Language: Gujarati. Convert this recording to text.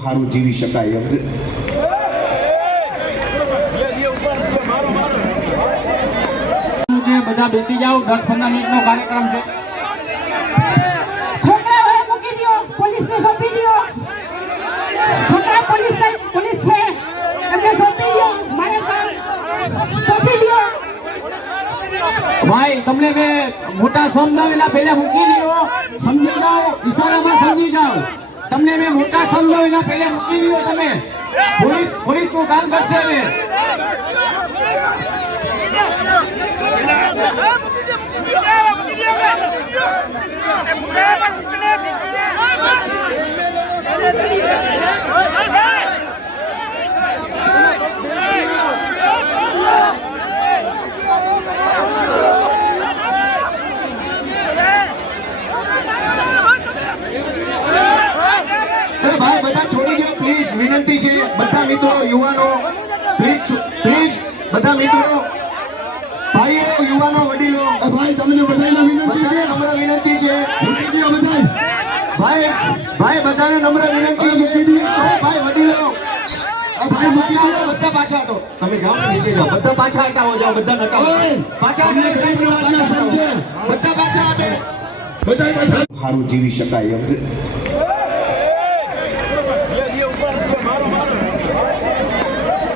સારું જીવી શકાય એમ છે। બધા બેસી જાઓ, 10-15 મિનિટનો કાર્યક્રમ છે। છોકરા મૂકી દો, પોલીસને સોંપી દો। છોકરા પોલીસ છે એમને સોંપી દો, મારે સોંપી દો। ભાઈ તમને મેં મોટા સમજાવેલા પહેલા મૂકી દો, સમજી જાઓ, ઈશારામાં સમજી જાઓ। તમને મેં મોટા સમજાવેલા પહેલા મૂકી દો, તમે પોલીસનું કામ કરશે હવે। ભાઈ બધા છોડી દો પ્લીઝ, વિનંતી છે। બધા મિત્રો, યુવાનો પ્લીઝ બધા મિત્રો, ભાઈઓ, યુવાનો, વડીલો, ભાઈ તમને બધાને વિનંતી છે, નમ્ર વિનંતી છે। મૂકી દો બધાય ભાઈ બધાને નમ્ર વિનંતી મૂકી છે। દો ભાઈ વડીલો, ભાઈ મૂકી દો બધા પાછા હટો, તમે જાઓ નીચે જાઓ, બધા પાછા હટાવો, જાઓ બધા હટાવો, પાછા અમને ગરીબ સમાજના સમજે, બધા પાછા આવે, બધાય પાછા સારું જીવી શકાય એમ